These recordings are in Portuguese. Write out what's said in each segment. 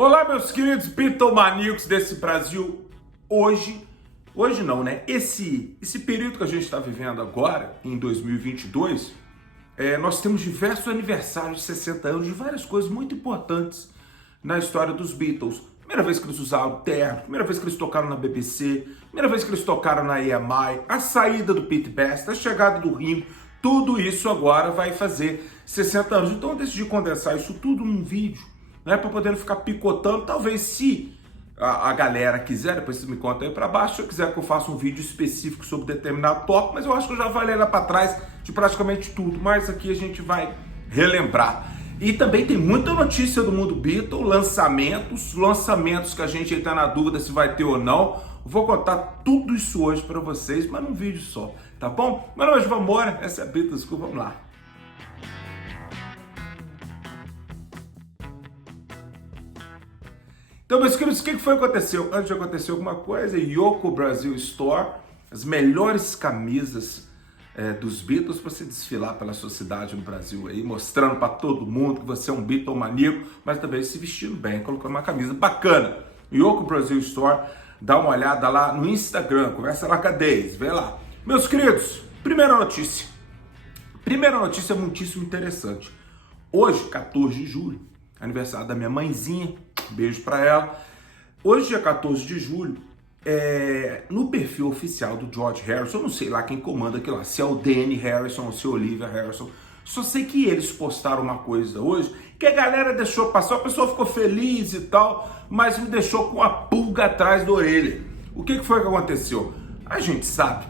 Olá, meus queridos bitomaníacos desse Brasil. Hoje não, né? Esse período que a gente está vivendo agora, em 2022, nós temos diversos aniversários de 60 anos de várias coisas muito importantes na história dos Beatles. Primeira vez que eles usaram terno, primeira vez que eles tocaram na BBC, primeira vez que eles tocaram na EMI, a saída do Pete Best, a chegada do Ringo, tudo isso agora vai fazer 60 anos. Então eu decidi condensar isso tudo num vídeo, né, para poder ficar picotando. Talvez, se a galera quiser, depois vocês me contam aí para baixo, se eu quiser que eu faça um vídeo específico sobre determinado tópico, mas eu acho que eu já falei lá para trás de praticamente tudo, mas aqui a gente vai relembrar. E também tem muita notícia do mundo Beatle, lançamentos que a gente está na dúvida se vai ter ou não. Vou contar tudo isso hoje para vocês, mas num vídeo só, tá bom? Mas hoje vamos embora, essa é a Beatles School, vamos lá. Então, meus queridos, o que foi que aconteceu? Antes de acontecer alguma coisa, Yoko Brasil Store, as melhores camisas dos Beatles para você desfilar pela sociedade no Brasil aí, mostrando para todo mundo que você é um Beatlemaníaco, mas também se vestindo bem, colocando uma camisa bacana. Yoko Brasil Store, dá uma olhada lá no Instagram, conversa lá com a Daisy, vê lá. Meus queridos, primeira notícia muitíssimo interessante. Hoje, 14 de julho, aniversário da minha mãezinha, beijo para ela. Hoje, dia 14 de julho, no perfil oficial do George Harrison, eu não sei lá quem comanda aquilo lá, se é o Danny Harrison ou se é o Olivia Harrison, só sei que eles postaram uma coisa hoje que a galera deixou passar, a pessoa ficou feliz e tal, mas me deixou com a pulga atrás da orelha. O que foi que aconteceu? A gente sabe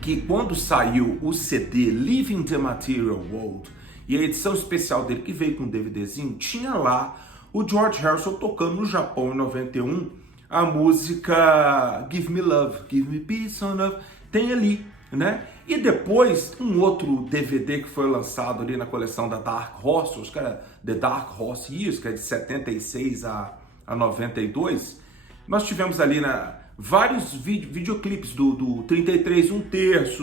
que quando saiu o CD Living the Material World e a edição especial dele, que veio com um DVDzinho, tinha lá o George Harrison tocando no Japão em 91 a música Give Me Love, Give Me Peace on Love, tem ali, né? E depois, um outro DVD que foi lançado ali na coleção da Dark Horse, acho que era The Dark Horse Years, que é de 76 a 92, nós tivemos ali vários videoclipes do 33 1/3,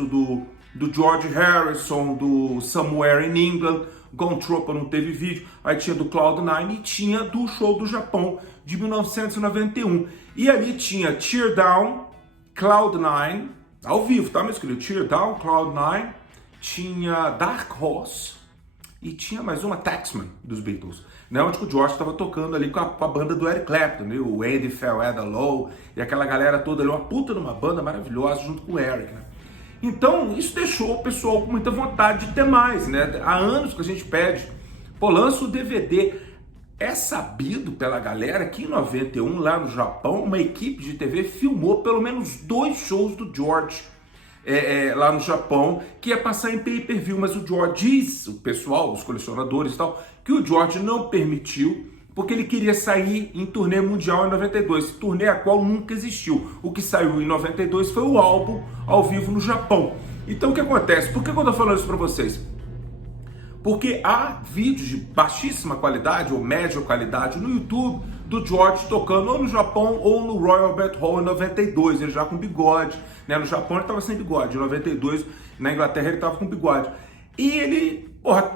do George Harrison, do Somewhere in England, Gone Tropa não teve vídeo, aí tinha do Cloud9 e tinha do show do Japão de 1991. E ali tinha Tear Down, Cloud9, ao vivo, tá, meus queridos? Tear Down, Cloud9, tinha Dark Horse e tinha mais uma, Taxman, dos Beatles, né, onde o George estava tocando ali com a banda do Eric Clapton, né, o Andy Fairweather Low e aquela galera toda ali, uma puta numa banda maravilhosa junto com o Eric, né? Então, isso deixou o pessoal com muita vontade de ter mais, né? Há anos que a gente pede, pô, lança o DVD. É sabido pela galera que em 91, lá no Japão, uma equipe de TV filmou pelo menos 2 shows do George lá no Japão, que ia passar em pay-per-view, mas o George diz, o pessoal, os colecionadores e tal, que o George não permitiu, porque ele queria sair em turnê mundial em 92, turnê a qual nunca existiu. O que saiu em 92 foi o álbum ao vivo no Japão. Então o que acontece? Por que eu tô falando isso para vocês? Porque há vídeos de baixíssima qualidade ou média qualidade no YouTube do George tocando ou no Japão ou no Royal Albert Hall em 92, ele já com bigode, né? No Japão ele estava sem bigode, em 92 na Inglaterra ele estava com bigode. E ele, porra,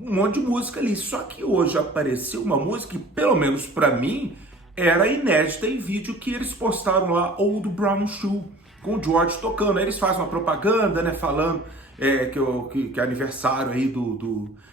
um monte de música ali. Só que hoje apareceu uma música que, pelo menos pra mim, era inédita em vídeo, que eles postaram lá, Old Brown Shoe, com o George tocando. Aí eles fazem uma propaganda, né, falando que é aniversário aí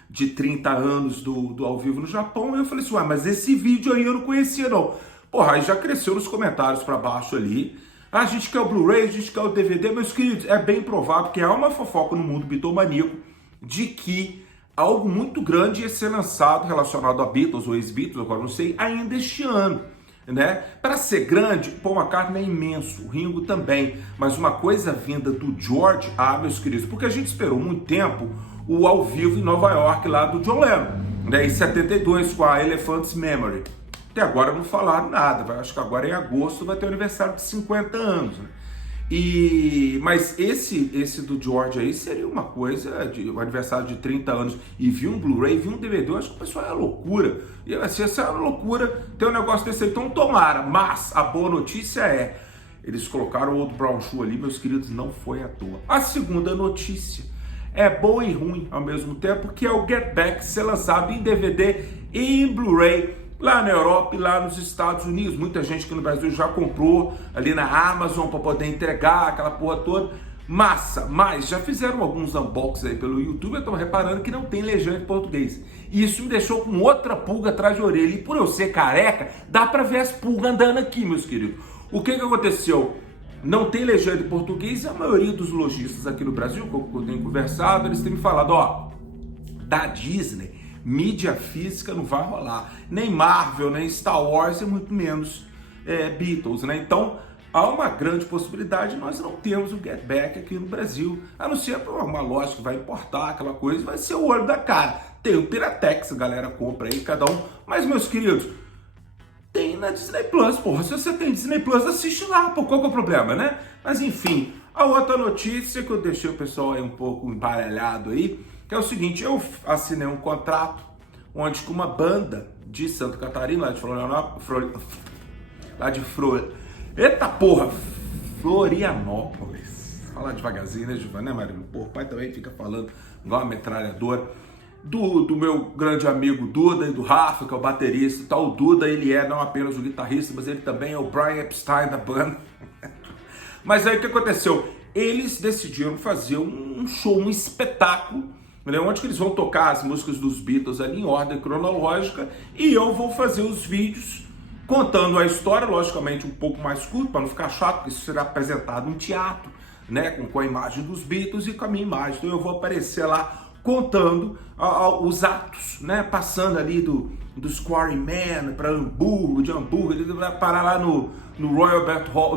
de 30 anos do ao vivo no Japão. E eu falei assim, ué, mas esse vídeo aí eu não conhecia não. Porra, aí já cresceu nos comentários pra baixo ali. A gente quer o Blu-ray, a gente quer o DVD. Meus queridos, é bem provável que há uma fofoca no mundo bitomaníaco de que algo muito grande ia ser lançado relacionado a Beatles ou ex-Beatles, agora não sei, ainda este ano, né? Para ser grande, Paul McCartney é imenso, o Ringo também, mas uma coisa vinda do George, meus queridos, porque a gente esperou muito tempo o ao vivo em Nova York lá do John Lennon, né? Em 72 com a Elephant's Memory. Até agora não falaram nada, acho que agora em agosto vai ter o aniversário de 50 anos, né? Mas esse do George aí seria uma coisa, o aniversário de 30 anos, e vi um Blu-ray, vi um DVD, eu acho que o pessoal é loucura. E assim, essa é uma loucura ter um negócio desse aí, então tomara. Mas a boa notícia é, eles colocaram o Old Brown Shoe ali, meus queridos, não foi à toa. A segunda notícia é boa e ruim ao mesmo tempo, que é o Get Back ser lançado em DVD e em Blu-ray lá na Europa e lá nos Estados Unidos. Muita gente aqui no Brasil já comprou ali na Amazon para poder entregar aquela porra toda. Massa, mas já fizeram alguns unboxings aí pelo YouTube, eu tô reparando que não tem legenda em português. E isso me deixou com outra pulga atrás da orelha. E por eu ser careca, dá pra ver as pulgas andando aqui, meus queridos. O que aconteceu? Não tem legenda em português e a maioria dos lojistas aqui no Brasil, que eu tenho conversado, eles têm me falado, ó, da Disney, mídia física não vai rolar. Nem Marvel, nem Star Wars e muito menos Beatles, né? Então, há uma grande possibilidade de nós não termos o Get Back aqui no Brasil, a não ser uma loja que vai importar aquela coisa, vai ser o olho da cara. Tem o Piratex, a galera compra aí, cada um. Mas, meus queridos, tem na Disney Plus, porra. Se você tem Disney Plus, assiste lá, pô. Qual que é o problema, né? Mas, enfim, a outra notícia que eu deixei o pessoal aí um pouco embaralhado aí, que é o seguinte, eu assinei um contrato onde com uma banda de Santa Catarina, lá de Florianópolis. Falar devagarzinho, né, Giovanni, né, Marino? Pô, o pai também fica falando igual uma metralhadora. Do meu grande amigo Duda e do Rafa, que é o baterista. Tá, o Duda, ele é não apenas o guitarrista, mas ele também é o Brian Epstein da banda. Mas aí o que aconteceu? Eles decidiram fazer um show, um espetáculo, né, onde que eles vão tocar as músicas dos Beatles ali em ordem cronológica e eu vou fazer os vídeos contando a história, logicamente um pouco mais curto, para não ficar chato, porque isso será apresentado em teatro, né, com a imagem dos Beatles e com a minha imagem. Então eu vou aparecer lá contando os atos, né, passando ali dos Quarrymen para Hamburgo, de Hamburgo, ele vai parar lá no Royal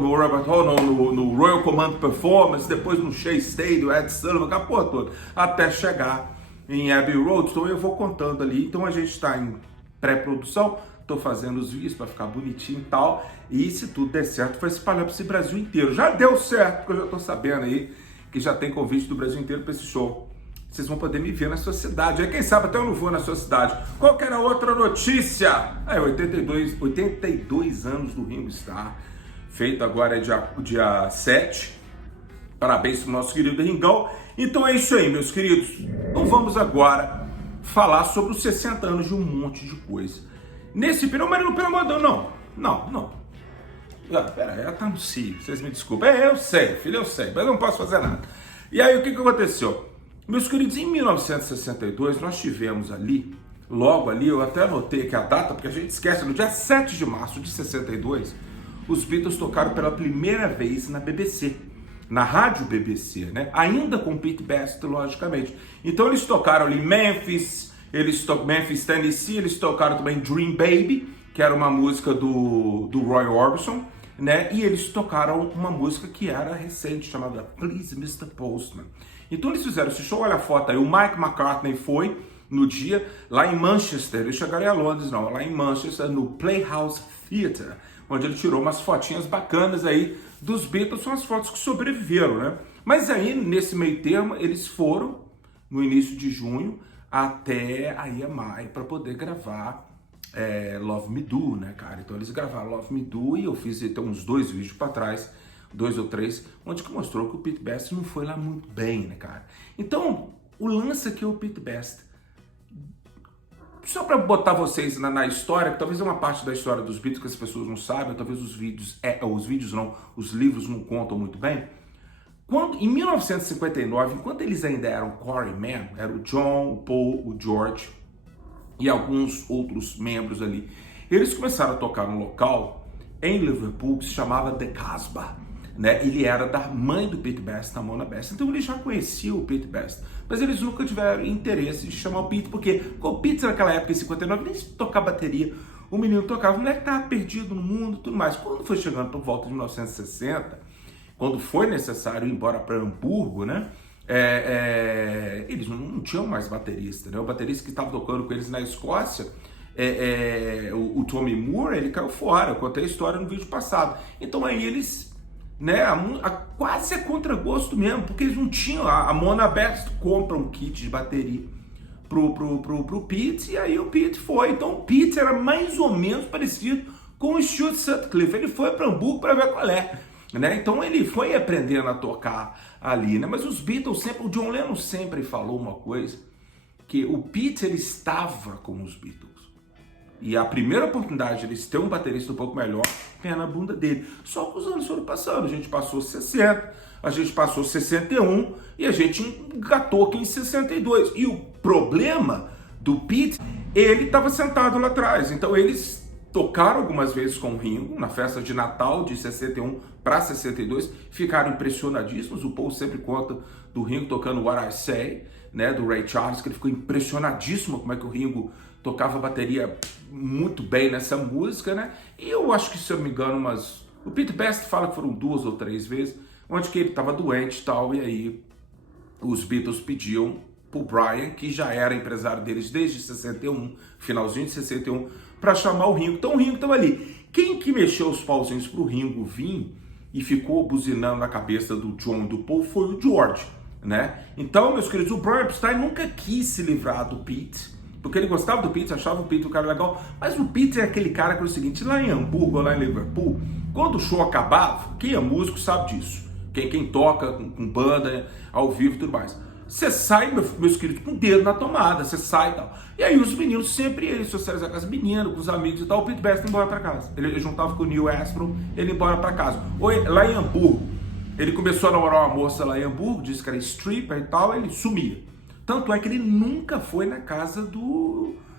no Royal Command Performance, depois no Shea Stadium, Ed Sullivan, aquela porra toda, até chegar em Abbey Road. Então eu vou contando ali. Então a gente está em pré-produção, estou fazendo os vídeos para ficar bonitinho e tal, e se tudo der certo, vai espalhar para esse Brasil inteiro. Já deu certo, porque eu já estou sabendo aí que já tem convite do Brasil inteiro para esse show. Vocês vão poder me ver na sua cidade. Aí, quem sabe até eu não vou na sua cidade. Qual que era a outra notícia? 82 anos do Ringo Starr. Feito agora dia 7. Parabéns para o nosso querido Ringão. Então é isso aí, meus queridos. Então vamos agora falar sobre os 60 anos de um monte de coisa. Nesse período, mas não, pelo amor de Deus, não. Pera, ela tá no cio, vocês me desculpem. Eu sei, filho, eu sei, mas eu não posso fazer nada. E aí, o que aconteceu? Meus queridos, em 1962, nós tivemos ali, logo ali, eu até anotei aqui a data, porque a gente esquece, no dia 7 de março de 62, os Beatles tocaram pela primeira vez na BBC, na rádio BBC, né? Ainda com Pete Best, logicamente. Então eles tocaram ali Memphis, Tennessee, eles tocaram também Dream Baby, que era uma música do Roy Orbison, né? E eles tocaram uma música que era recente, chamada Please Mr. Postman. Então eles fizeram esse show, olha a foto aí, o Mike McCartney foi no dia, lá em Manchester, eles chegaram a Londres não, lá em Manchester, no Playhouse Theatre, onde ele tirou umas fotinhas bacanas aí dos Beatles, são as fotos que sobreviveram, né? Mas aí, nesse meio termo, eles foram, no início de junho, até aí a maio, para poder gravar Love Me Do, né, cara? Então eles gravaram Love Me Do e eu fiz até uns 2 vídeos para trás, 2 ou 3, onde que mostrou que o Pete Best não foi lá muito bem, né, cara? Então, o lance aqui é o Pete Best. Só para botar vocês na história, que talvez é uma parte da história dos Beatles que as pessoas não sabem, talvez os livros não contam muito bem. Em 1959, enquanto eles ainda eram Quarrymen, era o John, o Paul, o George e alguns outros membros ali, eles começaram a tocar num local em Liverpool que se chamava The Casbah. Né? Ele era da mãe do Pete Best, da Mona Best, então eles já conheciam o Pete Best, mas eles nunca tiveram interesse de chamar o Pete, porque o Pete naquela época, em 59, nem tocar bateria, o menino tocava, o moleque estava perdido no mundo e tudo mais. Quando foi chegando por volta de 1960, quando foi necessário ir embora para Hamburgo, né? Eles não tinham mais baterista, né? O baterista que estava tocando com eles na Escócia, o Tommy Moore, ele caiu fora. Eu contei a história no vídeo passado. Então aí eles, né, quase a contragosto mesmo, porque eles não tinham, a Mona Best compra um kit de bateria pro Pete, e aí o Pete foi. Então o Pete era mais ou menos parecido com o Stuart Sutcliffe. Ele foi para Hamburgo para ver qual é, né? Então ele foi aprendendo a tocar ali, né? Mas os Beatles sempre, o John Lennon sempre falou uma coisa, que o Pete, ele estava com os Beatles. E a primeira oportunidade de eles terem um baterista um pouco melhor, pé na bunda dele. Só que os anos foram passando, a gente passou 60, a gente passou 61 e a gente engatou aqui em 62. E o problema do Pete, ele estava sentado lá atrás, então eles tocaram algumas vezes com o Ringo, na festa de Natal de 61 para 62, ficaram impressionadíssimos. O Paul sempre conta do Ringo tocando What I Say, né, do Ray Charles, que ele ficou impressionadíssimo como é que o Ringo tocava bateria muito bem nessa música, né? E eu acho que, se eu não me engano, o Pete Best fala que foram 2 ou 3 vezes, onde que ele estava doente e tal, e aí os Beatles pediam pro Brian, que já era empresário deles desde 61, finalzinho de 61, para chamar o Ringo. Então o Ringo estava ali. Quem que mexeu os pauzinhos pro Ringo vir e ficou buzinando na cabeça do John e do Paul foi o George, né? Então, meus queridos, o Brian Epstein nunca quis se livrar do Pete, porque ele gostava do Pete, achava o Pete um cara legal, mas o Pete é aquele cara que é o seguinte, lá em Hamburgo, lá em Liverpool, quando o show acabava, quem é músico sabe disso, quem toca com banda, ao vivo e tudo mais, você sai, meus queridos, com o dedo na tomada, você sai e tal. E aí os meninos, sempre eles socializam com as meninas, com os amigos e tal, o Pete Best ia embora pra casa. Ele juntava com o Neil Armstrong, ele ia embora pra casa. Lá em Hamburgo, ele começou a namorar uma moça lá em Hamburgo, disse que era stripper e tal, ele sumia. Tanto é que ele nunca foi na casa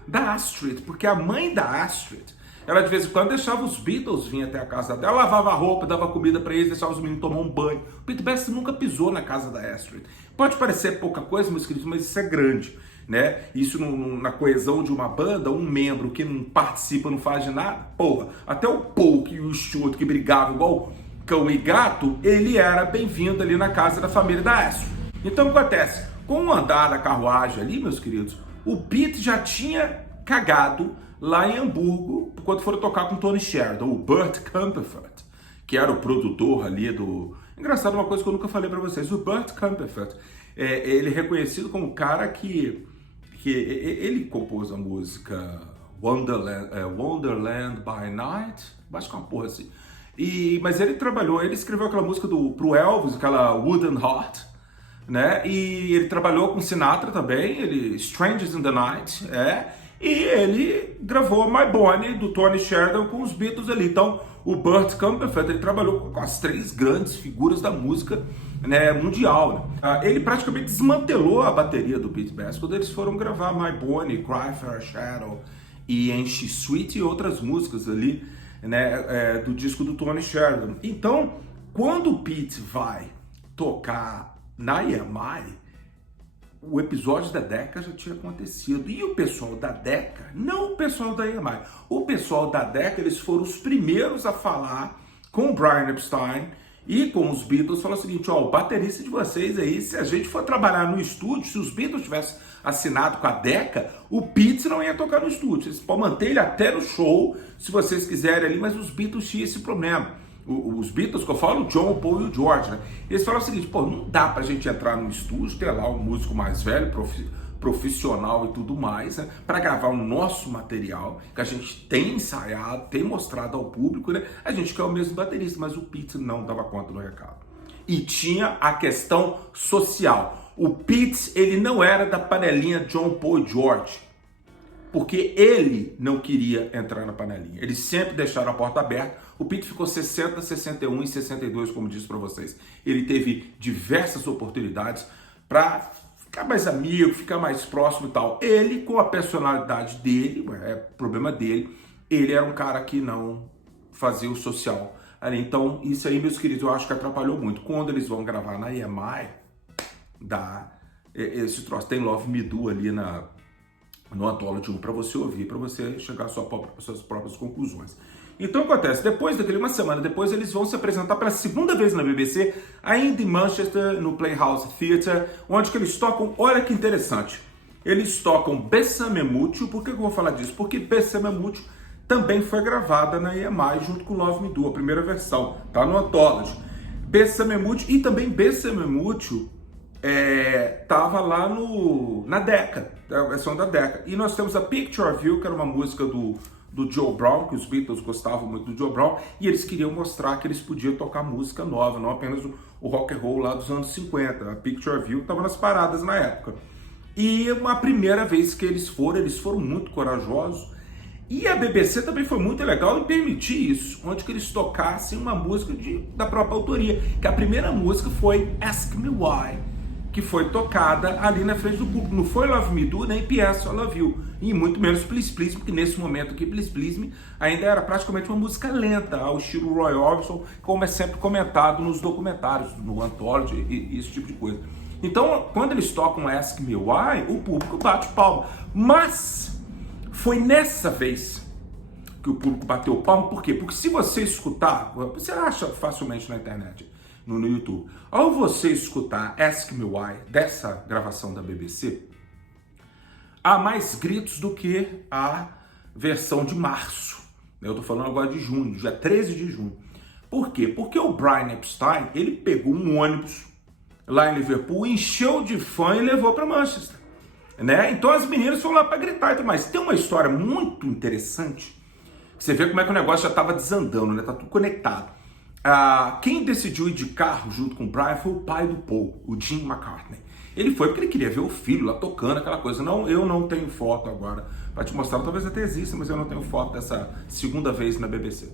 da Astrid, porque a mãe da Astrid, ela de vez em quando deixava os Beatles vir até a casa dela, lavava a roupa, dava comida para eles, deixava os meninos tomar um banho. O Pete Best nunca pisou na casa da Astrid. Pode parecer pouca coisa, meus queridos, mas isso é grande, né? Isso na coesão de uma banda, um membro que não participa, não faz de nada, porra, até o Paul e o Stuart, que brigavam igual cão e gato, ele era bem-vindo ali na casa da família da Astrid. Então o que acontece? Com o andar da carruagem ali, meus queridos, o Pete já tinha cagado lá em Hamburgo, quando foram tocar com o Tony Sheridan, o Burt Camperford, que era o produtor ali do... Engraçado, uma coisa que eu nunca falei para vocês, o Burt Camperford, ele é reconhecido como o cara que ele compôs a música Wonderland by Night, acho que é uma porra assim, mas ele escreveu aquela música pro Elvis, aquela Wooden Heart, né? E ele trabalhou com Sinatra também, Strangers in the Night, e ele gravou My Bonnie, do Tony Sheridan, com os Beatles ali. Então, o Burt Camperford, ele trabalhou com as 3 grandes figuras da música, né, mundial. Né? Ele praticamente desmantelou a bateria do Pete Best quando eles foram gravar My Bonnie, Cry for a Shadow e Ain't She Sweet e outras músicas ali, né, do disco do Tony Sheridan. Então, quando o Pete vai tocar na EMI, o episódio da Decca já tinha acontecido. E o pessoal da Decca, não o pessoal da EMI, o pessoal da Decca, eles foram os primeiros a falar com o Brian Epstein e com os Beatles, falou o seguinte, ó, o baterista de vocês aí, se a gente for trabalhar no estúdio, se os Beatles tivessem assinado com a Decca, o Pete não ia tocar no estúdio. Vocês podem manter ele até no show, se vocês quiserem ali, mas os Beatles tinham esse problema. Os Beatles, que eu falo, o John, o Paul e o George, né? Eles falaram o seguinte, pô, não dá pra gente entrar no estúdio, ter lá um músico mais velho, profissional e tudo mais, né? Pra gravar o nosso material, que a gente tem ensaiado, tem mostrado ao público, né? A gente quer o mesmo baterista, mas o Pete não dava conta do recado. E tinha a questão social. O Pete, ele não era da panelinha John, Paul e George, porque ele não queria entrar na panelinha. Eles sempre deixaram a porta aberta. O Pete ficou 60, 61 e 62, como disse para vocês. Ele teve diversas oportunidades para ficar mais amigo, ficar mais próximo e tal. Ele, com a personalidade dele, é problema dele, ele era um cara que não fazia o social. Então, isso aí, meus queridos, eu acho que atrapalhou muito. Quando eles vão gravar na EMI, esse troço tem Love Me Do ali no Anthology 1 para você ouvir, para você chegar às suas próprias conclusões. Então acontece, uma semana depois, eles vão se apresentar pela segunda vez na BBC, ainda em Manchester, no Playhouse Theatre, onde que eles tocam, olha que interessante, eles tocam Bésame Mucho. Por que eu vou falar disso? Porque Bésame Mucho também foi gravada na EMI junto com Love Me Do, a primeira versão, tá no Anthology. Bésame Mucho e também Bésame Mucho tava lá na Decca, a versão da Decca. E nós temos a Picture of You, que era uma música do Joe Brown, que os Beatles gostavam muito do Joe Brown, e eles queriam mostrar que eles podiam tocar música nova, não apenas o rock and roll lá dos anos 50. A Picture of You estava nas paradas na época. E uma primeira vez que eles foram muito corajosos, E a BBC também foi muito legal em permitir isso, onde que eles tocassem uma música da própria autoria, que a primeira música foi Ask Me Why, que foi tocada ali na frente do público. Não foi Love Me Do, nem PS I Love You, e muito menos Please Please Me, porque nesse momento aqui Please Please Me ainda era praticamente uma música lenta, ao estilo Roy Orbison, como é sempre comentado nos documentários, no Anthology e esse tipo de coisa. Então, quando eles tocam Ask Me Why, o público bate palma. Mas foi nessa vez que o público bateu palma. Por quê? Porque se você escutar, você acha facilmente na internet, no YouTube, ao você escutar Ask Me Why, dessa gravação da BBC, há mais gritos do que a versão de março. Eu estou falando agora de junho, dia 13 de junho. Por quê? Porque o Brian Epstein, ele pegou um ônibus lá em Liverpool, encheu de fã e levou para Manchester. Né? Então as meninas foram lá para gritar e tudo mais. Tem uma história muito interessante. Você vê como é que o negócio já estava desandando, né? Tá tudo conectado. Quem decidiu ir de carro junto com o Brian foi o pai do Paul, o Jim McCartney. Ele foi porque ele queria ver o filho lá tocando, aquela coisa. Não, eu não tenho foto agora para te mostrar, talvez até exista, mas eu não tenho foto dessa segunda vez na BBC.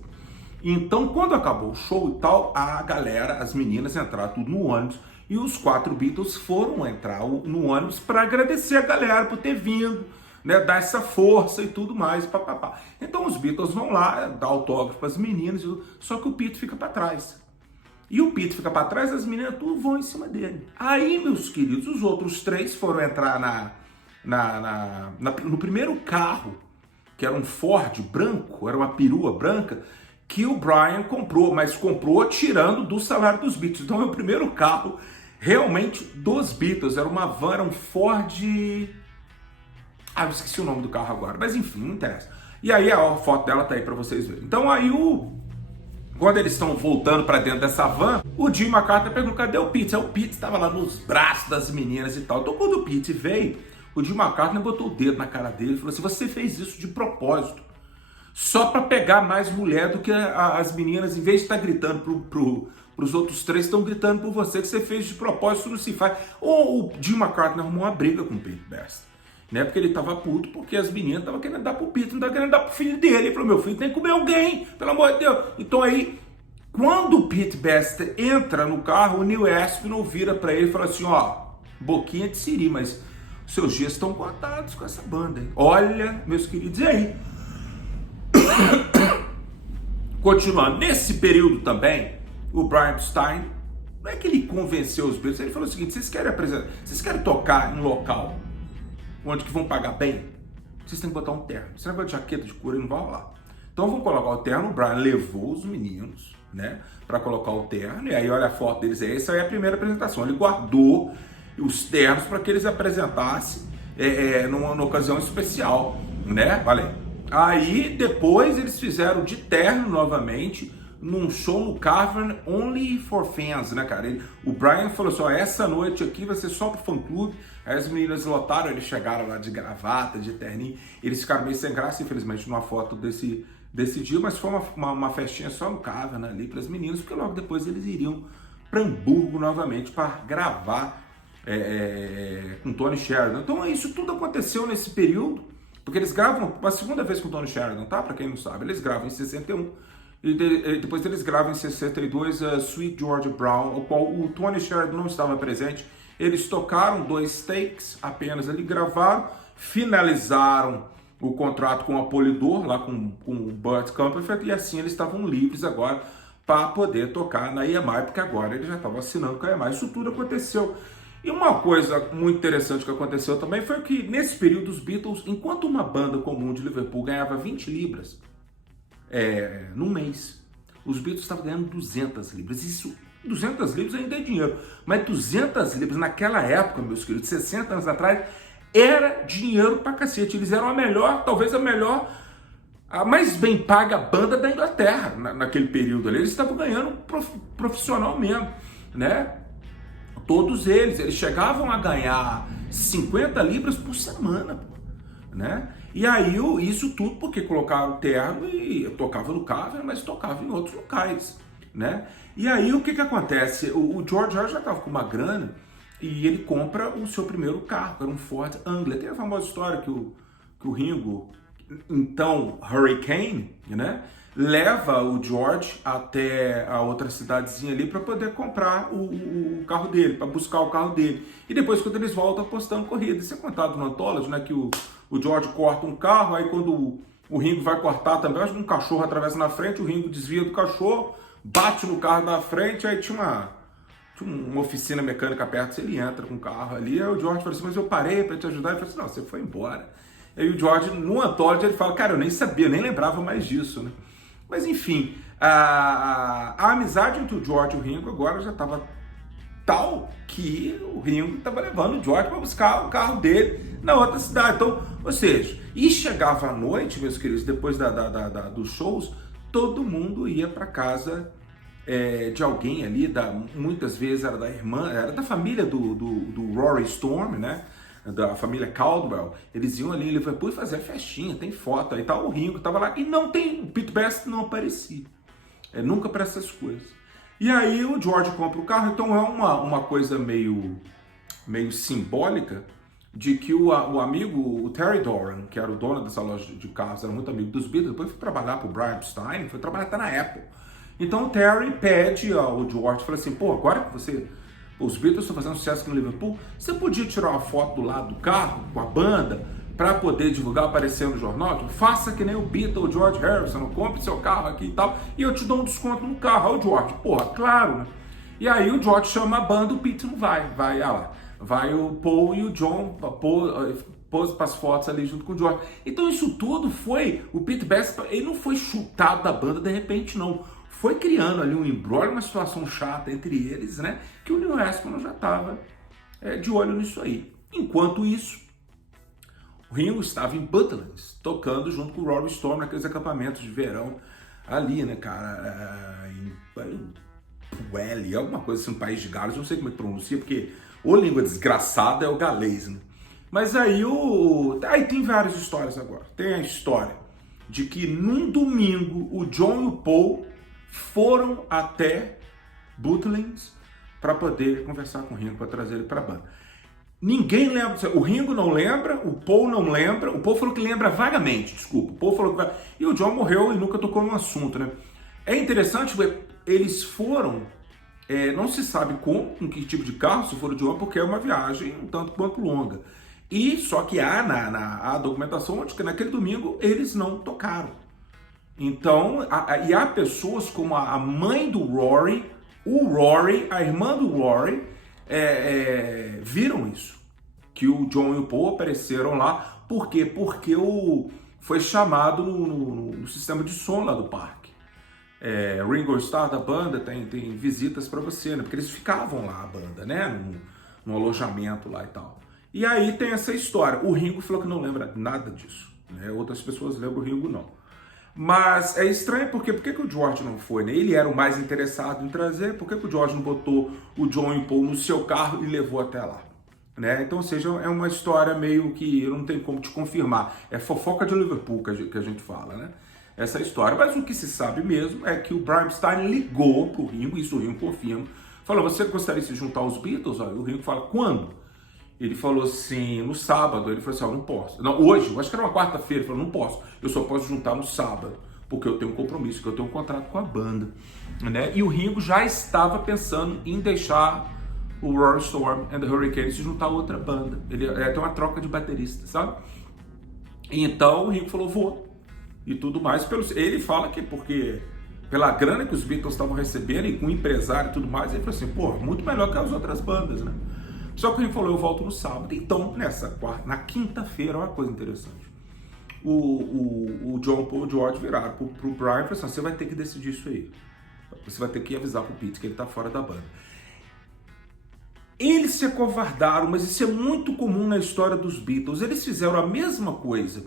Então, quando acabou o show e tal, a galera, as meninas entraram tudo no ônibus e os 4 Beatles foram entrar no ônibus para agradecer a galera por ter vindo, né, dar essa força e tudo mais, papapá. Então os Beatles vão lá, dar autógrafo para as meninas, só que o Pete fica para trás. E o Pete fica para trás, as meninas tudo vão em cima dele. Aí, meus queridos, os outros 3 foram entrar no primeiro carro, que era um Ford branco, era uma perua branca, que o Brian comprou, mas comprou tirando do salário dos Beatles. Então é o primeiro carro realmente dos Beatles, era uma van, era um Ford... eu esqueci o nome do carro agora, mas enfim, não interessa. E aí a foto dela tá aí pra vocês verem. Então aí quando eles estão voltando pra dentro dessa van, o Jim McCartney perguntou, cadê o Pete? Aí o Pete estava lá nos braços das meninas e tal. Então quando o Pete veio, o Jim McCartney botou o dedo na cara dele e falou assim, você fez isso de propósito, só pra pegar mais mulher do que as meninas, em vez de estar gritando pros outros 3, estão gritando por você, que você fez de propósito, não se faz. Ou o Jim McCartney arrumou uma briga com o Pete Best, né? Porque ele tava puto, porque as meninas estavam querendo dar pro Pete, não estavam querendo dar pro filho dele. Ele falou, meu filho tem que comer alguém, pelo amor de Deus. Então aí, quando o Pete Best entra no carro, o Neil Aspinall vira pra ele e fala assim, ó, boquinha de siri, mas seus dias estão contados com essa banda, hein? Olha, meus queridos, e aí? Continuando, nesse período também, o Brian Epstein, não é que ele convenceu os Beatles, ele falou o seguinte, vocês querem tocar em local onde que vão pagar bem? Vocês têm que botar um terno. Esse negócio de jaqueta de couro não vai rolar. Então vamos colocar o terno. O Brian levou os meninos, né, para colocar o terno, e aí olha a foto deles aí, essa aí é a primeira apresentação. Ele guardou os ternos para que eles apresentassem numa ocasião especial, né? Valeu. Aí depois eles fizeram de terno novamente num show no Cavern Only for Fans, né, cara? O Brian falou assim, ó, essa noite aqui vai ser só pro fã-clube. Aí as meninas lotaram, eles chegaram lá de gravata, de terninho, eles ficaram meio sem graça, infelizmente, numa foto desse dia, mas foi uma festinha só no Cavern ali para as meninas, porque logo depois eles iriam para Hamburgo novamente para gravar com Tony Sheridan. Então isso tudo aconteceu nesse período, porque eles gravam a segunda vez com o Tony Sheridan, tá? Para quem não sabe, eles gravam em 61 e depois eles gravam em 62 Sweet Georgia Brown, o qual o Tony Sheridan não estava presente. Eles tocaram 2 takes apenas ali, gravaram, finalizaram o contrato com a Polydor, lá com o Burt Camperfeld, e assim eles estavam livres agora para poder tocar na EMI, porque agora eles já estavam assinando com a EMI. Isso tudo aconteceu. E uma coisa muito interessante que aconteceu também foi que nesse período os Beatles, enquanto uma banda comum de Liverpool ganhava 20 libras num mês, os Beatles estavam ganhando 200 libras. Isso, 200 libras ainda é dinheiro, mas 200 libras naquela época, meus queridos, 60 anos atrás, era dinheiro pra cacete. Eles eram a melhor, talvez a mais bem paga banda da Inglaterra naquele período ali. Eles estavam ganhando profissional mesmo, né? Todos eles chegavam a ganhar 50 libras por semana, né? E aí isso tudo porque colocaram o terno e eu tocava no Cavern, mas tocava em outros locais, né? E aí o que acontece? O George Harrison já estava com uma grana e ele compra o seu primeiro carro, que era um Ford Anglia. Tem a famosa história que o Ringo, então Hurricane, né, leva o George até a outra cidadezinha ali para poder comprar o carro dele, para buscar o carro dele. E depois, quando eles voltam, apostando corrida. Isso é contado no Anthology, né, que o George corta um carro, aí quando o Ringo vai cortar também, acho que um cachorro atravessa na frente, o Ringo desvia do cachorro, bate no carro da frente, aí tinha uma oficina mecânica perto, ele entra com o carro ali, aí o George fala assim, mas eu parei para te ajudar, ele falou assim, não, você foi embora. Aí o George, no Anthology, ele fala, cara, eu nem sabia, eu nem lembrava mais disso, né? Mas enfim, a amizade entre o George e o Ringo agora já estava tal que o Ringo estava levando o George para buscar o carro dele na outra cidade. Então, ou seja, e chegava à noite, meus queridos, depois dos shows, todo mundo ia para casa de alguém ali, muitas vezes era da irmã, era da família do Rory Storm, né? Da família Caldwell. Eles iam ali em Liverpool fazer a festinha, tem foto aí, tal, o Ringo estava lá, e não tem, o Pete Best não aparecia, nunca para essas coisas. E aí o George compra o carro, então é uma coisa meio simbólica de que o amigo, o Terry Doran, que era o dono dessa loja de carros, era muito amigo dos Beatles, depois foi trabalhar para o Brian Epstein, foi trabalhar até na Apple. Então o Terry pede ao George, fala assim, pô, agora que os Beatles estão fazendo sucesso aqui no Liverpool, você podia tirar uma foto do lado do carro, com a banda, para poder divulgar, aparecer no jornal? Tipo, faça que nem o Beatle, George Harrison, compre seu carro aqui e tal, e eu te dou um desconto no carro. Aí o George, porra, claro, né? E aí o George chama a banda, o Pete não vai o Paul e o John, pôs para as fotos ali junto com o George. Então isso tudo foi, o Pete Best, ele não foi chutado da banda de repente, não. Foi criando ali um embrolho, uma situação chata entre eles, né? Que o Neil Armstrong já estava de olho nisso aí. Enquanto isso, o Ringo estava em Butlins, tocando junto com o Rory Storm naqueles acampamentos de verão ali, né, cara? Em Pueli, alguma coisa assim, um país de Gales, não sei como é que pronuncia, porque ou língua desgraçada é o galês, né? Mas aí tem várias histórias agora. Tem a história de que num domingo o John e o Paul foram até Butlins para poder conversar com o Ringo, para trazer ele para a banda. Ninguém lembra, o Ringo não lembra, o Paul não lembra, o Paul falou que lembra vagamente, desculpa, o Paul falou que e o John morreu e nunca tocou no assunto, né? É interessante, eles foram, não se sabe como, com que tipo de carro, se foram de ônibus, porque é uma viagem um tanto quanto longa. E só que há a documentação onde que naquele domingo eles não tocaram. Então, e há pessoas como a mãe do Rory, o Rory, a irmã do Rory, viram isso. Que o John e o Paul apareceram lá. Por quê? Porque foi chamado no sistema de som lá do parque. Ringo Starr da banda tem visitas para você, né? Porque eles ficavam lá, a banda, né? No alojamento lá e tal. E aí tem essa história. O Ringo falou que não lembra nada disso, né? Outras pessoas lembram, o Ringo não. Mas é estranho porque por que o George não foi, né? Ele era o mais interessado em trazer, por que o George não botou o John e o Paul no seu carro e levou até lá? Né? Então, ou seja, é uma história meio que eu não tenho como te confirmar. É fofoca de Liverpool que a gente fala, né? Essa história. Mas o que se sabe mesmo é que o Brian Epstein ligou pro Ringo, isso o Ringo confirma, falou, você gostaria de se juntar aos Beatles? Aí o Ringo fala, quando? Ele falou assim, no sábado. Ele falou assim, não posso. Não, hoje, eu acho que era uma quarta-feira. Ele falou, não posso. Eu só posso juntar no sábado, porque eu tenho um compromisso, que eu tenho um contrato com a banda. Né? E o Ringo já estava pensando em deixar o Rory Storm and the Hurricane se juntar a outra banda. Ele ia ter uma troca de baterista, sabe? Então o Ringo falou, vou. E tudo mais. Ele fala que porque pela grana que os Beatles estavam recebendo e com o empresário e tudo mais, ele falou assim, pô, muito melhor que as outras bandas, né? Só que o Ringo falou, eu volto no sábado. Então, na quinta-feira, olha uma coisa interessante. O John, Paul e George viraram pro Brian e falaram assim, você vai ter que decidir isso aí. Você vai ter que avisar pro Pete que ele tá fora da banda. Eles se acovardaram, mas isso é muito comum na história dos Beatles. Eles fizeram a mesma coisa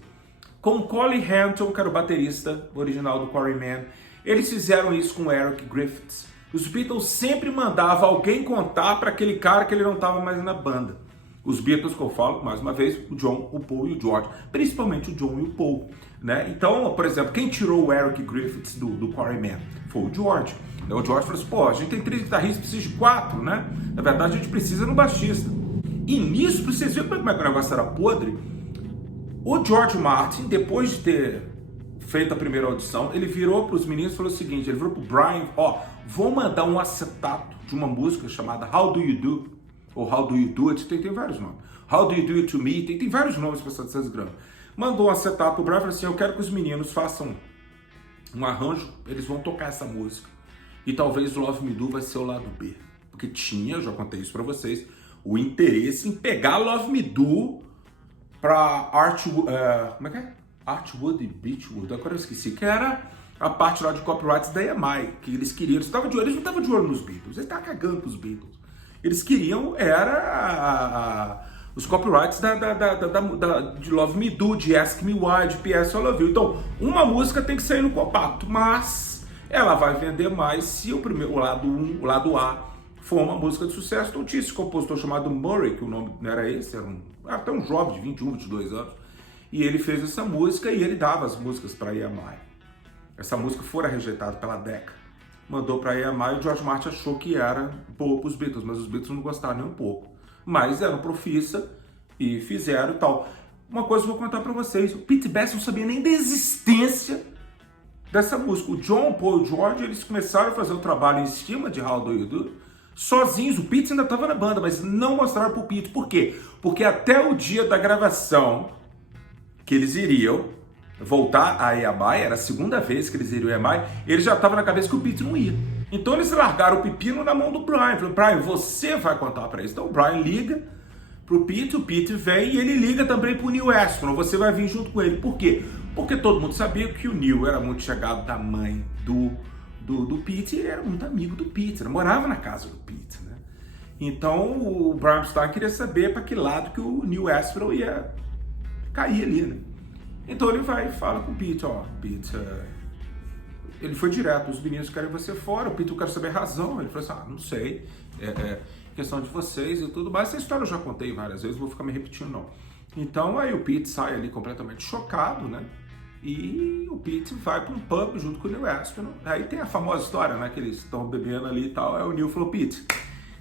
com o Colin Hanton, que era o baterista original do Quarrymen. Eles fizeram isso com o Eric Griffiths. Os Beatles sempre mandavam alguém contar para aquele cara que ele não estava mais na banda. Os Beatles, que eu falo, mais uma vez, o John, o Paul e o George. Principalmente o John e o Paul. Né? Então, por exemplo, quem tirou o Eric Griffiths do Quarrymen foi o George. O George falou assim, pô, a gente tem 3 guitarristas, precisa de 4, né? Na verdade, a gente precisa de um baixista. E nisso, pra vocês verem como é que o negócio era podre, O George Martin, depois de ter feito a primeira audição, ele virou para os meninos e falou o seguinte, ele virou para o Brian, vou mandar um acetato de uma música chamada How Do You Do, ou How Do You Do It, tem vários nomes. How Do You Do It To Me, tem vários nomes para essas gramas. Mandou um acetato para o Brian e falou assim, eu quero que os meninos façam um arranjo, eles vão tocar essa música. E talvez o Love Me Do vai ser o lado B. Porque tinha, eu já contei isso para vocês, o interesse em pegar Love Me Do para Archwood e Beechwood, agora eu esqueci, que era a parte lá de copyrights da EMI, que eles queriam, eles não estavam de olho nos Beatles, eles estavam cagando com os Beatles. Eles queriam, os copyrights de Love Me Do, de Ask Me Why, de PS I Love You. Então, uma música tem que sair no compacto, mas ela vai vender mais se o lado A for uma música de sucesso. Então tinha esse compositor chamado Murray, que o nome não era esse, era até um jovem de 21, 22 anos, e ele fez essa música e ele dava as músicas para a EMI. Essa música fora rejeitada pela Decca, mandou para a EMI e o George Martin achou que era boa para os Beatles, mas os Beatles não gostaram nem um pouco. Mas eram profissa e fizeram e tal. Uma coisa que eu vou contar para vocês, o Pete Best não sabia nem da existência dessa música. O John, Paul e o George, eles começaram a fazer o trabalho em cima de How Do You Do sozinhos. O Pete ainda estava na banda, mas não mostraram pro Pete. Por quê? Porque até o dia da gravação que eles iriam voltar à EMI, era a segunda vez que eles iriam à EMI, ele já estava na cabeça que o Pete não ia. Então eles largaram o pepino na mão do Brian. Falaram, Brian, você vai contar para eles. Então o Brian liga pro Pete, o Pete vem e ele liga também pro Neil Ashton. Você vai vir junto com ele. Por quê? Porque todo mundo sabia que o Neil era muito chegado da mãe do Pete, ele era muito amigo do Pete, ele morava na casa do Pete, né? Então o Brian Epstein queria saber para que lado que o Neil Ashton ia cair ali, né? Então ele vai e fala com o Pete, Pete, ele foi direto, os meninos querem você fora, o Pete, eu quero saber a razão. Ele falou assim, não sei, questão de vocês e tudo mais. Essa história eu já contei várias vezes, não vou ficar me repetindo não. Então aí o Pete sai ali completamente chocado, né? E o Pete vai para um pub junto com o Neil Ashton. Aí tem a famosa história, né? Que eles estão bebendo ali e tal. Aí o Neil falou, Pete,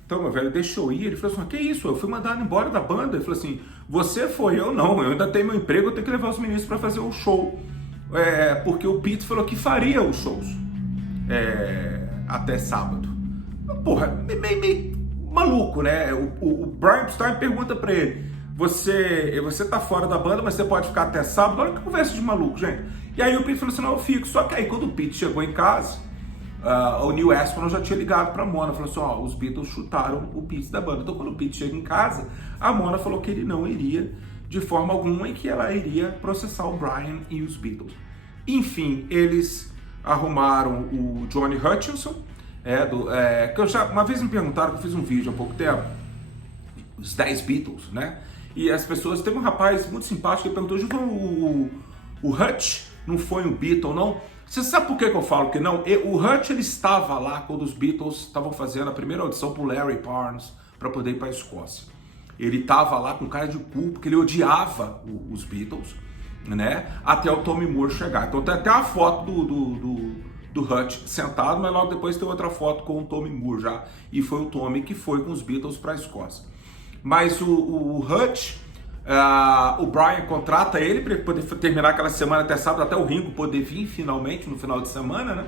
então, meu velho, deixa eu ir. Ele falou assim, que isso? Eu fui mandado embora da banda. Ele falou assim, você foi, eu não. Eu ainda tenho meu emprego, eu tenho que levar os meninos para fazer o show. Porque o Pete falou que faria os shows até sábado. Porra, meio maluco, né? O Brian Epstein pergunta para ele, você tá fora da banda, mas você pode ficar até sábado. Olha que conversa de maluco, gente. E aí o Pete falou assim, não, eu fico. Só que aí quando o Pete chegou em casa, o Neil Ashton já tinha ligado pra Mona, falou assim, os Beatles chutaram o Pete da banda. Então quando o Pete chega em casa, a Mona falou que ele não iria de forma alguma e que ela iria processar o Brian e os Beatles. Enfim, eles arrumaram o Johnny Hutchinson, que eu já, uma vez me perguntaram, que eu fiz um vídeo há pouco tempo, os 10 Beatles, né? E as pessoas, teve um rapaz muito simpático que perguntou, o Hutch não foi um Beatle, não? Você sabe por que eu falo que não? O Hutch, ele estava lá quando os Beatles estavam fazendo a primeira audição pro Larry Parnes para poder ir para a Escócia. Ele estava lá com cara de cu, porque ele odiava os Beatles, né? Até o Tommy Moore chegar. Então tem até a foto do Hutch sentado, mas logo depois tem outra foto com o Tommy Moore já. E foi o Tommy que foi com os Beatles para a Escócia. Mas o Hutch, o Brian contrata ele para poder terminar aquela semana até sábado, até o Ringo poder vir finalmente no final de semana, né?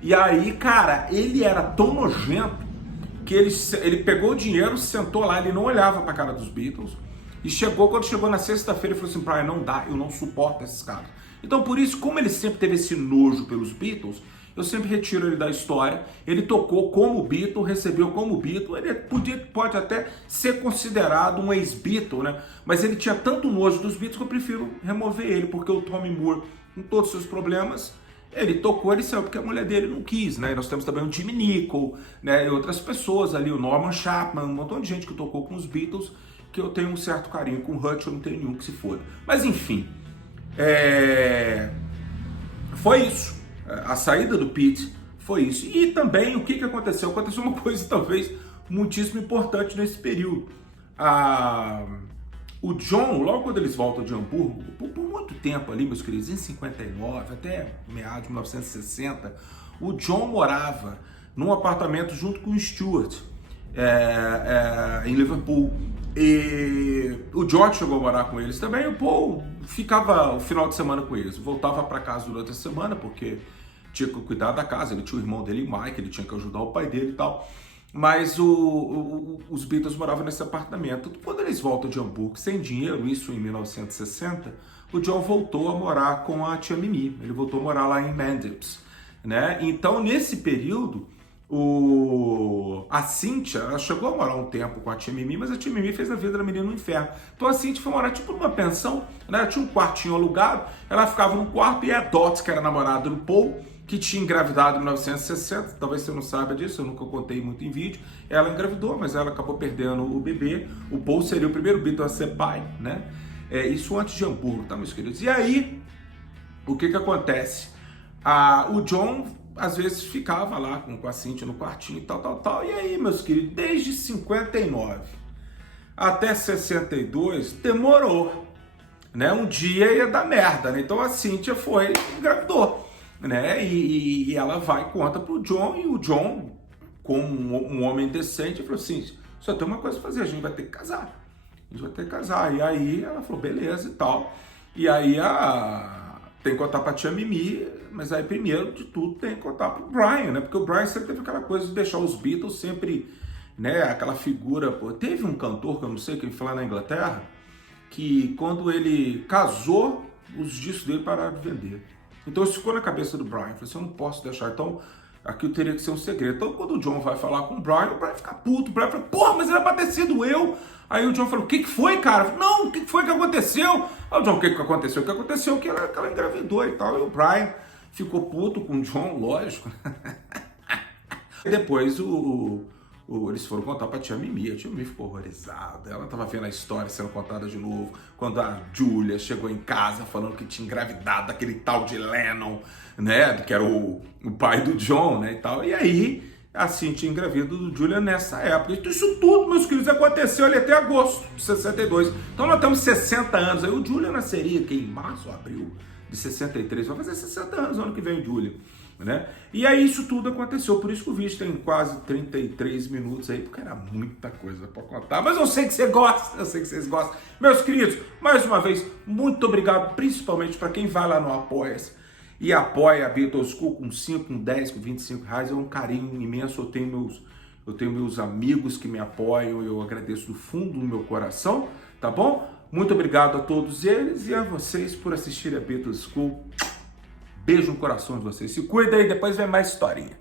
E aí, cara, ele era tão nojento que ele pegou o dinheiro, sentou lá, ele não olhava para a cara dos Beatles e quando chegou na sexta-feira, ele falou assim, Brian, não dá, eu não suporto esses caras. Então, por isso, como ele sempre teve esse nojo pelos Beatles, eu sempre retiro ele da história. Ele tocou como Beatle, recebeu como Beatle, ele pode até ser considerado um ex-Beatle, né? Mas ele tinha tanto nojo dos Beatles que eu prefiro remover ele, porque o Tommy Moore, com todos os seus problemas, ele tocou, ele saiu porque a mulher dele não quis, né? E nós temos também o Jimmy Nicol, né? E outras pessoas ali, o Norman Chapman, um montão de gente que tocou com os Beatles, que eu tenho um certo carinho. Com o Hutch eu não tenho nenhum que se foda. Mas enfim, foi isso. A saída do Pete foi isso. E também o que aconteceu? Aconteceu uma coisa talvez muitíssimo importante nesse período. O John, logo quando eles voltam de Hamburgo, por muito tempo ali, meus queridos, em 59 até meados de 1960, o John morava num apartamento junto com o Stuart, em Liverpool. E o George chegou a morar com eles também. O Paul ficava o final de semana com eles. Voltava para casa durante a semana, porque tinha que cuidar da casa. Ele tinha o irmão dele, Mike, ele tinha que ajudar o pai dele e tal. Mas os Beatles moravam nesse apartamento. Quando eles voltam de Hamburgo sem dinheiro, isso em 1960, o John voltou a morar com a tia Mimi. Ele voltou a morar lá em Mendips, né? Então, nesse período, a Cynthia, ela chegou a morar um tempo com a tia Mimi, mas a tia Mimi fez a vida da menina no inferno. Então a Cynthia foi morar tipo numa pensão, né? Ela tinha um quartinho alugado, ela ficava num quarto, e a Dot, que era namorada do Paul, que tinha engravidado em 1960, talvez você não saiba disso, eu nunca contei muito em vídeo, ela engravidou, mas ela acabou perdendo o bebê. O Paul seria o primeiro Beatle a ser pai, né? Isso antes de Hamburgo, tá, meus queridos? E aí, o que acontece? O John às vezes ficava lá com a Cynthia no quartinho e tal. E aí, meus queridos, desde 59 até 62, demorou, né? Um dia ia dar merda, né? Então a Cynthia foi e engravidou, né? E ela vai e conta pro John, e o John, como um homem decente, falou assim: só tem uma coisa pra fazer, a gente vai ter que casar. A gente vai ter que casar. E aí ela falou, beleza e tal. E aí tem que contar pra tia Mimi, mas aí primeiro de tudo tem que contar pro Brian, né? Porque o Brian sempre teve aquela coisa de deixar os Beatles sempre, né? Aquela figura, pô. Teve um cantor, que eu não sei, que ele foi lá na Inglaterra, que quando ele casou, os discos dele pararam de vender. Então isso ficou na cabeça do Brian. Ele falou assim, eu não posso deixar, então aqui teria que ser um segredo. Então quando o John vai falar com o Brian fica puto. O Brian fala, porra, mas era pra ter sido eu. Aí o John falou, o que foi, cara? Falei, não, o que foi que aconteceu? Aí o John, o que aconteceu? O que aconteceu é que ela engravidou e tal. E o Brian ficou puto com o John, lógico. E depois eles foram contar pra tia Mimi. A tia Mimi ficou horrorizada. Ela tava vendo a história sendo contada de novo. Quando a Julia chegou em casa falando que tinha engravidado daquele tal de Lennon, né? Que era o pai do John, né? E tal. E aí, a Cynthia engravida do Julia nessa época. Então, isso tudo, meus queridos, aconteceu ali até agosto de 62. Então nós temos 60 anos. Aí o Julia nasceria aqui em março, abril de 63. Vai fazer 60 anos ano que vem o Julia, né? E aí isso tudo aconteceu. Por isso que o vídeo tem quase 33 minutos aí, porque era muita coisa para contar. Mas eu sei que você gosta, eu sei que vocês gostam. Meus queridos, mais uma vez, muito obrigado, principalmente para quem vai lá no Apoia-se e apoia a Beatles School com 5, com 10, com 25 reais. É um carinho imenso. Eu tenho meus amigos que me apoiam, eu agradeço do fundo do meu coração, tá bom? Muito obrigado a todos eles e a vocês por assistir a Beatles School. Beijo no coração de vocês. Se cuida aí, depois vem mais historinha.